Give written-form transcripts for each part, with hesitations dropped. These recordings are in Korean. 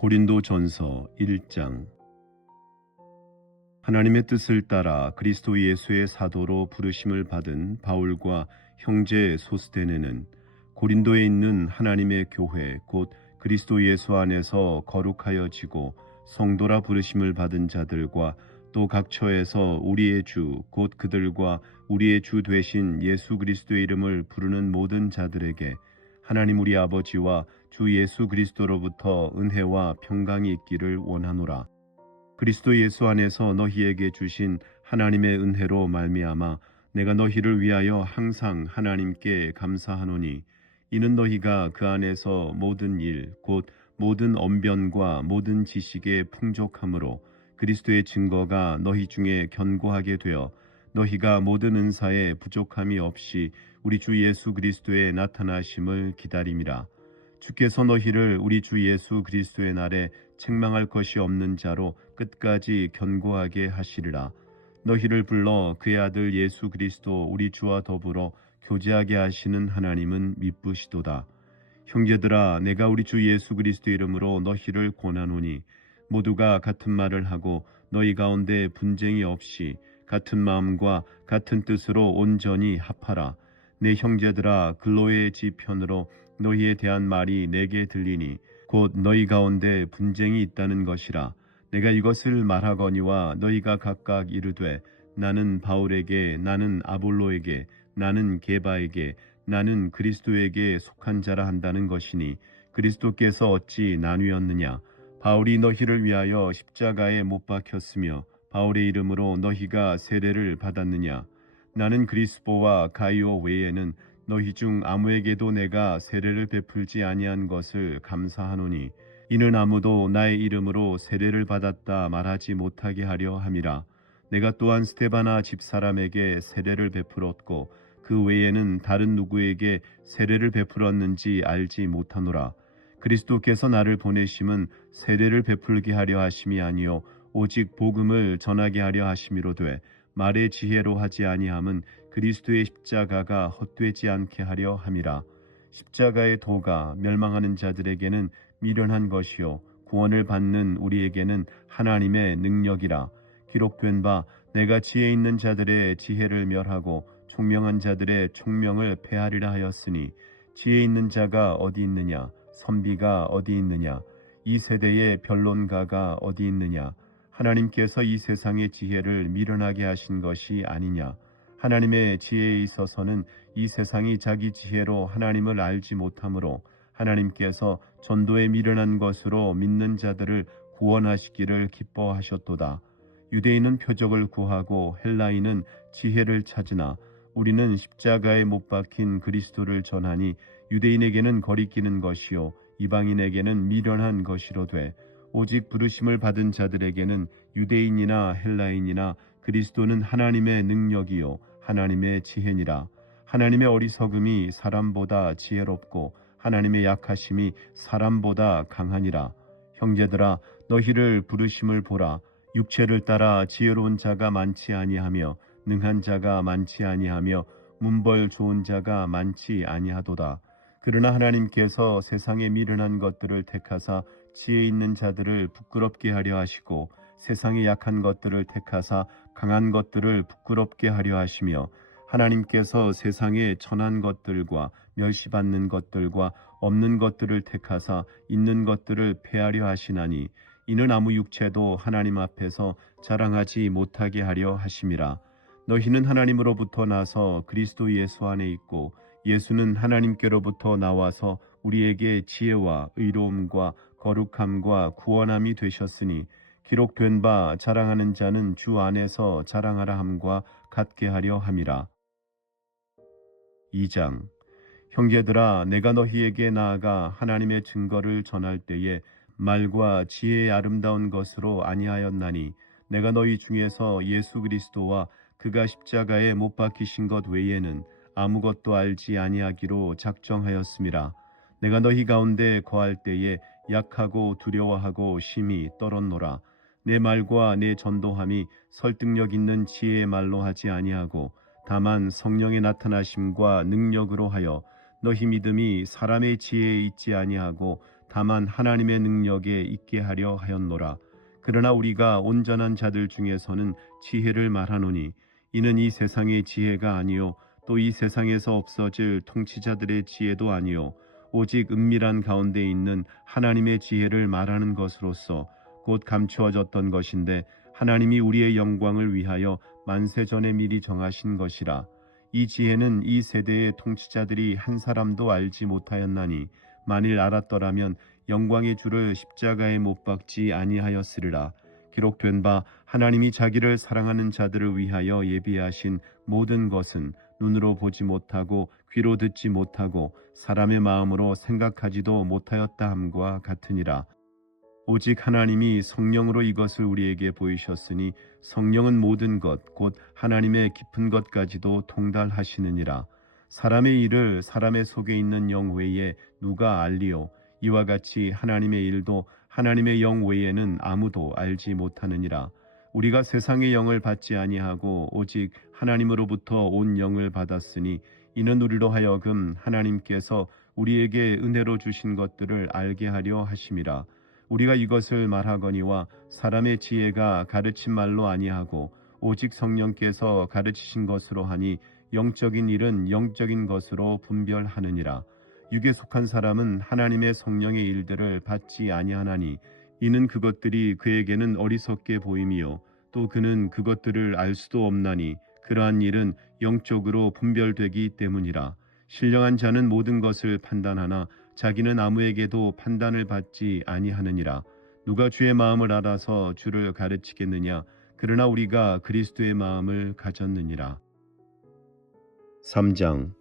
고린도전서 1장. 하나님의 뜻을 따라 그리스도 예수의 사도로 부르심을 받은 바울과 형제 소스데네는 고린도에 있는 하나님의 교회 곧 그리스도 예수 안에서 거룩하여지고 성도라 부르심을 받은 자들과 또 각 처에서 우리의 주 곧 그들과 우리의 주 되신 예수 그리스도의 이름을 부르는 모든 자들에게 하나님 우리 아버지와 주 예수 그리스도로부터 은혜와 평강이 있기를 원하노라. 그리스도 예수 안에서 너희에게 주신 하나님의 은혜로 말미암아 내가 너희를 위하여 항상 하나님께 감사하노니, 이는 너희가 그 안에서 모든 일 곧 모든 언변과 모든 지식에 풍족함으로 그리스도의 증거가 너희 중에 견고하게 되어 너희가 모든 은사에 부족함이 없이 우리 주 예수 그리스도의 나타나심을 기다림이라. 주께서 너희를 우리 주 예수 그리스도의 날에 책망할 것이 없는 자로 끝까지 견고하게 하시리라. 너희를 불러 그의 아들 예수 그리스도 우리 주와 더불어 교제하게 하시는 하나님은 미쁘시도다. 형제들아, 내가 우리 주 예수 그리스도 이름으로 너희를 권하노니 모두가 같은 말을 하고 너희 가운데 분쟁이 없이 같은 마음과 같은 뜻으로 온전히 합하라. 내 형제들아, 글로의 지편으로 너희에 대한 말이 내게 들리니 곧 너희 가운데 분쟁이 있다는 것이라. 내가 이것을 말하거니와 너희가 각각 이르되 나는 바울에게, 나는 아볼로에게, 나는 게바에게, 나는 그리스도에게 속한 자라 한다는 것이니 그리스도께서 어찌 나뉘었느냐? 바울이 너희를 위하여 십자가에 못 박혔으며 바울의 이름으로 너희가 세례를 받았느냐? 나는 그리스보와 가이오 외에는 너희 중 아무에게도 내가 세례를 베풀지 아니한 것을 감사하노니, 이는 아무도 나의 이름으로 세례를 받았다 말하지 못하게 하려 함이라. 내가 또한 스데바나 집사람에게 세례를 베풀었고 그 외에는 다른 누구에게 세례를 베풀었는지 알지 못하노라. 그리스도께서 나를 보내심은 세례를 베풀게 하려 하심이 아니요 오직 복음을 전하게 하려 하심이로되, 말의 지혜로 하지 아니함은 그리스도의 십자가가 헛되지 않게 하려 함이라. 십자가의 도가 멸망하는 자들에게는 미련한 것이요 구원을 받는 우리에게는 하나님의 능력이라. 기록된 바 내가 지혜 있는 자들의 지혜를 멸하고 총명한 자들의 총명을 폐하리라 하였으니, 지혜 있는 자가 어디 있느냐? 선비가 어디 있느냐? 이 세대의 변론가가 어디 있느냐? 하나님께서 이 세상의 지혜를 미련하게 하신 것이 아니냐? 하나님의 지혜에 있어서는 이 세상이 자기 지혜로 하나님을 알지 못하므로 하나님께서 전도에 미련한 것으로 믿는 자들을 구원하시기를 기뻐하셨도다. 유대인은 표적을 구하고 헬라인은 지혜를 찾으나 우리는 십자가에 못 박힌 그리스도를 전하니 유대인에게는 거리끼는 것이요 이방인에게는 미련한 것이로되, 오직 부르심을 받은 자들에게는 유대인이나 헬라인이나 그리스도는 하나님의 능력이요 하나님의 지혜니라. 하나님의 어리석음이 사람보다 지혜롭고 하나님의 약하심이 사람보다 강하니라. 형제들아, 너희를 부르심을 보라. 육체를 따라 지혜로운 자가 많지 아니하며 능한 자가 많지 아니하며 문벌 좋은 자가 많지 아니하도다. 그러나 하나님께서 세상에 미련한 것들을 택하사 지혜 있는 자들을 부끄럽게 하려 하시고 세상에 약한 것들을 택하사 강한 것들을 부끄럽게 하려 하시며, 하나님께서 세상에 천한 것들과 멸시받는 것들과 없는 것들을 택하사 있는 것들을 폐하려 하시나니, 이는 아무 육체도 하나님 앞에서 자랑하지 못하게 하려 하심이라. 너희는 하나님으로부터 나서 그리스도 예수 안에 있고 예수는 하나님께로부터 나와서 우리에게 지혜와 의로움과 거룩함과 구원함이 되셨으니, 기록된 바 자랑하는 자는 주 안에서 자랑하라 함과 같게 하려 함이라. 2장. 형제들아, 내가 너희에게 나아가 하나님의 증거를 전할 때에 말과 지혜의 아름다운 것으로 아니하였나니, 내가 너희 중에서 예수 그리스도와 그가 십자가에 못 박히신 것 외에는 아무것도 알지 아니하기로 작정하였음이라. 내가 너희 가운데 거할 때에 약하고 두려워하고 심히 떨었노라. 내 말과 내 전도함이 설득력 있는 지혜의 말로 하지 아니하고 다만 성령의 나타나심과 능력으로 하여 너희 믿음이 사람의 지혜에 있지 아니하고 다만 하나님의 능력에 있게 하려 하였노라. 그러나 우리가 온전한 자들 중에서는 지혜를 말하노니 이는 이 세상의 지혜가 아니요 또 이 세상에서 없어질 통치자들의 지혜도 아니요 오직 은밀한 가운데 있는 하나님의 지혜를 말하는 것으로서 곧 감추어졌던 것인데 하나님이 우리의 영광을 위하여 만세 전에 미리 정하신 것이라. 이 지혜는 이 세대의 통치자들이 한 사람도 알지 못하였나니 만일 알았더라면 영광의 주를 십자가에 못 박지 아니하였으리라. 기록된 바 하나님이 자기를 사랑하는 자들을 위하여 예비하신 모든 것은 눈으로 보지 못하고 귀로 듣지 못하고 사람의 마음으로 생각하지도 못하였다 함과 같으니라. 오직 하나님이 성령으로 이것을 우리에게 보이셨으니 성령은 모든 것 곧 하나님의 깊은 것까지도 통달하시느니라. 사람의 일을 사람의 속에 있는 영 외에 누가 알리요? 이와 같이 하나님의 일도 하나님의 영 외에는 아무도 알지 못하느니라. 우리가 세상의 영을 받지 아니하고 오직 하나님으로부터 온 영을 받았으니 이는 우리로 하여금 하나님께서 우리에게 은혜로 주신 것들을 알게 하려 하심이라. 우리가 이것을 말하거니와 사람의 지혜가 가르친 말로 아니하고 오직 성령께서 가르치신 것으로 하니 영적인 일은 영적인 것으로 분별하느니라. 육에 속한 사람은 하나님의 성령의 일들을 받지 아니하나니 이는 그것들이 그에게는 어리석게 보임이요 또 그는 그것들을 알 수도 없나니 그러한 일은 영적으로 분별되기 때문이라. 신령한 자는 모든 것을 판단하나 자기는 아무에게도 판단을 받지 아니하느니라. 누가 주의 마음을 알아서 주를 가르치겠느냐? 그러나 우리가 그리스도의 마음을 가졌느니라. 3장.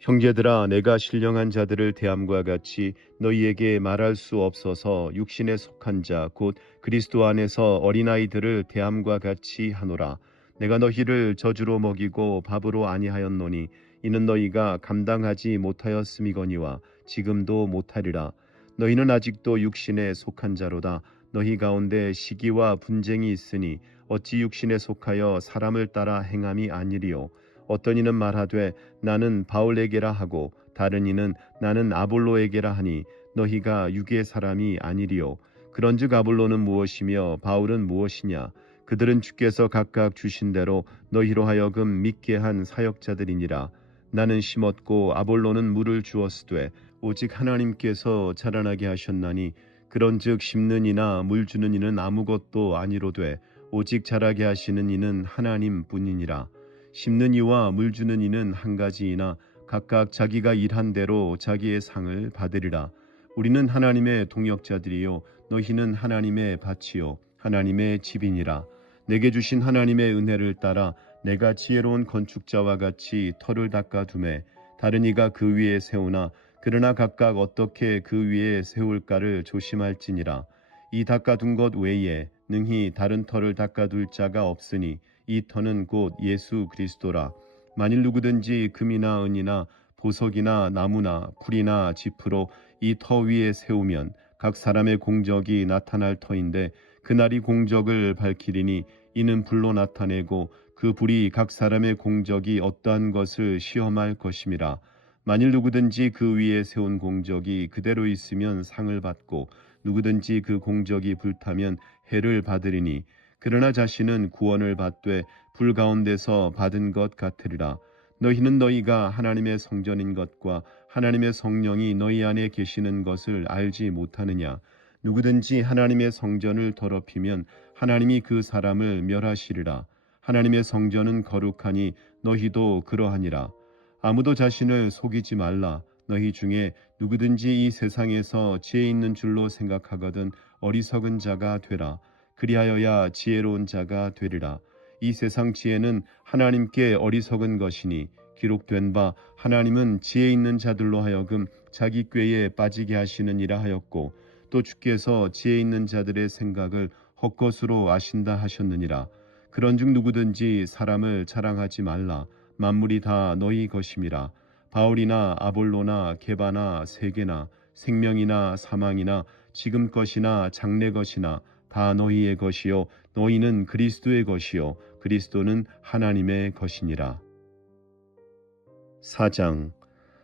형제들아, 내가 신령한 자들을 대함과 같이 너희에게 말할 수 없어서 육신에 속한 자 곧 그리스도 안에서 어린아이들을 대함과 같이 하노라. 내가 너희를 저주로 먹이고 밥으로 아니하였노니 이는 너희가 감당하지 못하였음이거니와 지금도 못하리라. 너희는 아직도 육신에 속한 자로다. 너희 가운데 시기와 분쟁이 있으니 어찌 육신에 속하여 사람을 따라 행함이 아니리요. 어떤 이는 말하되 나는 바울에게라 하고 다른 이는 나는 아볼로에게라 하니 너희가 육의 사람이 아니리요. 그런즉 아볼로는 무엇이며 바울은 무엇이냐? 그들은 주께서 각각 주신 대로 너희로 하여금 믿게 한 사역자들이니라. 나는 심었고 아볼로는 물을 주었으되 오직 하나님께서 자라나게 하셨나니 그런즉 심는 이나 물 주는 이는 아무것도 아니로되 오직 자라게 하시는 이는 하나님뿐이니라. 심는 이와 물 주는 이는 한 가지이나 각각 자기가 일한 대로 자기의 상을 받으리라. 우리는 하나님의 동역자들이요 너희는 하나님의 밭이요 하나님의 집이니라. 내게 주신 하나님의 은혜를 따라 내가 지혜로운 건축자와 같이 터를 닦아두매 다른 이가 그 위에 세우나 그러나 각각 어떻게 그 위에 세울까를 조심할지니라. 이 닦아둔 것 외에 능히 다른 터를 닦아둘 자가 없으니 이 터는 곧 예수 그리스도라. 만일 누구든지 금이나 은이나 보석이나 나무나 풀이나 짚으로 이 터 위에 세우면 각 사람의 공적이 나타날 터인데 그날이 공적을 밝히리니 이는 불로 나타내고 그 불이 각 사람의 공적이 어떠한 것을 시험할 것임이라. 만일 누구든지 그 위에 세운 공적이 그대로 있으면 상을 받고 누구든지 그 공적이 불타면 해를 받으리니 그러나 자신은 구원을 받되 불 가운데서 받은 것 같으리라. 너희는 너희가 하나님의 성전인 것과 하나님의 성령이 너희 안에 계시는 것을 알지 못하느냐? 누구든지 하나님의 성전을 더럽히면 하나님이 그 사람을 멸하시리라. 하나님의 성전은 거룩하니 너희도 그러하니라. 아무도 자신을 속이지 말라. 너희 중에 누구든지 이 세상에서 지혜 있는 줄로 생각하거든 어리석은 자가 되라. 그리하여야 지혜로운 자가 되리라. 이 세상 지혜는 하나님께 어리석은 것이니 기록된 바 하나님은 지혜 있는 자들로 하여금 자기 꾀에 빠지게 하시느니라 하였고 또 주께서 지혜 있는 자들의 생각을 헛것으로 아신다 하셨느니라. 그런즉 누구든지 사람을 자랑하지 말라. 만물이 다 너희 것임이라. 바울이나 아볼로나 게바나 세계나 생명이나 사망이나 지금 것이나 장래 것이나 다 너희의 것이요 너희는 그리스도의 것이요 그리스도는 하나님의 것이니라. 4장.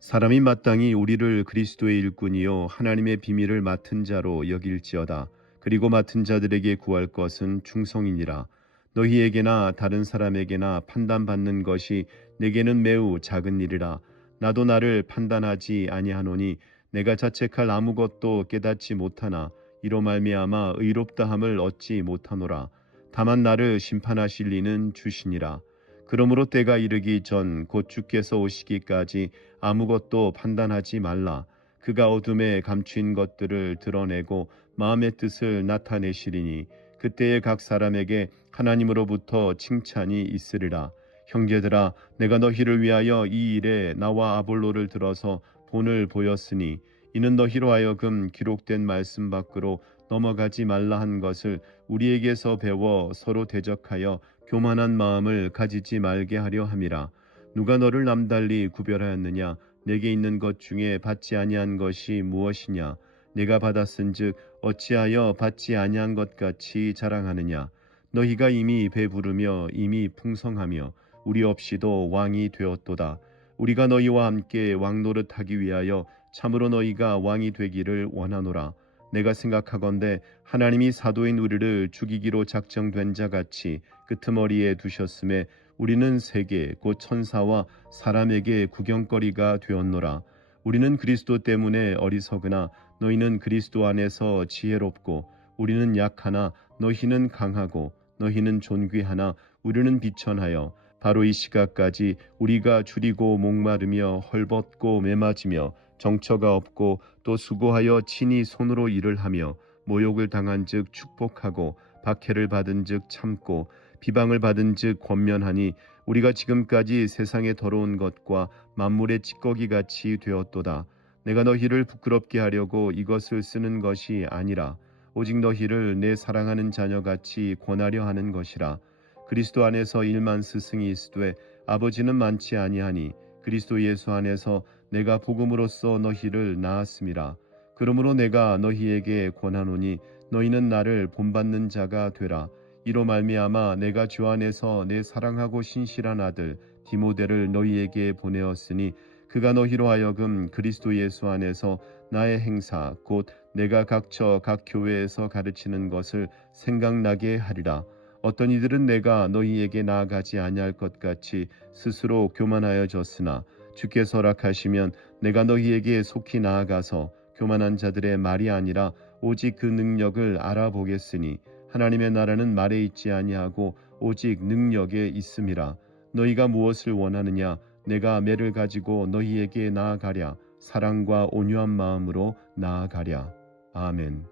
사람이 마땅히 우리를 그리스도의 일꾼이요 하나님의 비밀을 맡은 자로 여길지어다. 그리고 맡은 자들에게 구할 것은 충성이니라. 너희에게나 다른 사람에게나 판단받는 것이 내게는 매우 작은 일이라. 나도 나를 판단하지 아니하노니 내가 자책할 아무것도 깨닫지 못하나 이로 말미암아 의롭다함을 얻지 못하노라. 다만 나를 심판하실 이는 주시니라. 그러므로 때가 이르기 전 곧 주께서 오시기까지 아무것도 판단하지 말라. 그가 어둠에 감추인 것들을 드러내고 마음의 뜻을 나타내시리니 그때에 각 사람에게 하나님으로부터 칭찬이 있으리라. 형제들아, 내가 너희를 위하여 이 일에 나와 아볼로를 들어서 본을 보였으니 이는 너희로 하여금 기록된 말씀 밖으로 넘어가지 말라 한 것을 우리에게서 배워 서로 대적하여 교만한 마음을 가지지 말게 하려 함이라. 누가 너를 남달리 구별하였느냐? 내게 있는 것 중에 받지 아니한 것이 무엇이냐? 내가 받았은즉 어찌하여 받지 아니한 것 같이 자랑하느냐? 너희가 이미 배부르며 이미 풍성하며 우리 없이도 왕이 되었도다. 우리가 너희와 함께 왕노릇하기 위하여 참으로 너희가 왕이 되기를 원하노라. 내가 생각하건대 하나님이 사도인 우리를 죽이기로 작정된 자같이 끄트머리에 두셨음에 우리는 세계 곧 천사와 사람에게 구경거리가 되었노라. 우리는 그리스도 때문에 어리석으나 너희는 그리스도 안에서 지혜롭고 우리는 약하나 너희는 강하고 너희는 존귀하나 우리는 비천하여 바로 이 시각까지 우리가 줄이고 목마르며 헐벗고 매맞으며 정처가 없고 또 수고하여 친히 손으로 일을 하며 모욕을 당한즉 축복하고 박해를 받은즉 참고 비방을 받은즉 권면하니 우리가 지금까지 세상의 더러운 것과 만물의 찌꺼기 같이 되었도다. 내가 너희를 부끄럽게 하려고 이것을 쓰는 것이 아니라 오직 너희를 내 사랑하는 자녀같이 권하려 하는 것이라. 그리스도 안에서 일만 스승이 있으되 아버지는 많지 아니하니 그리스도 예수 안에서 내가 복음으로써 너희를 낳았음이라. 그러므로 내가 너희에게 권하노니 너희는 나를 본받는 자가 되라. 이로 말미암아 내가 주 안에서 내 사랑하고 신실한 아들 디모데를 너희에게 보내었으니 그가 너희로 하여금 그리스도 예수 안에서 나의 행사 곧 내가 각처 각 교회에서 가르치는 것을 생각나게 하리라. 어떤 이들은 내가 너희에게 나아가지 아니할 것 같이 스스로 교만하여졌으나 주께서 허락하시면 내가 너희에게 속히 나아가서 교만한 자들의 말이 아니라 오직 그 능력을 알아보겠으니 하나님의 나라는 말에 있지 아니하고 오직 능력에 있음이라. 너희가 무엇을 원하느냐? 내가 매를 가지고 너희에게 나아가랴. 사랑과 온유한 마음으로 나아가랴. 아멘.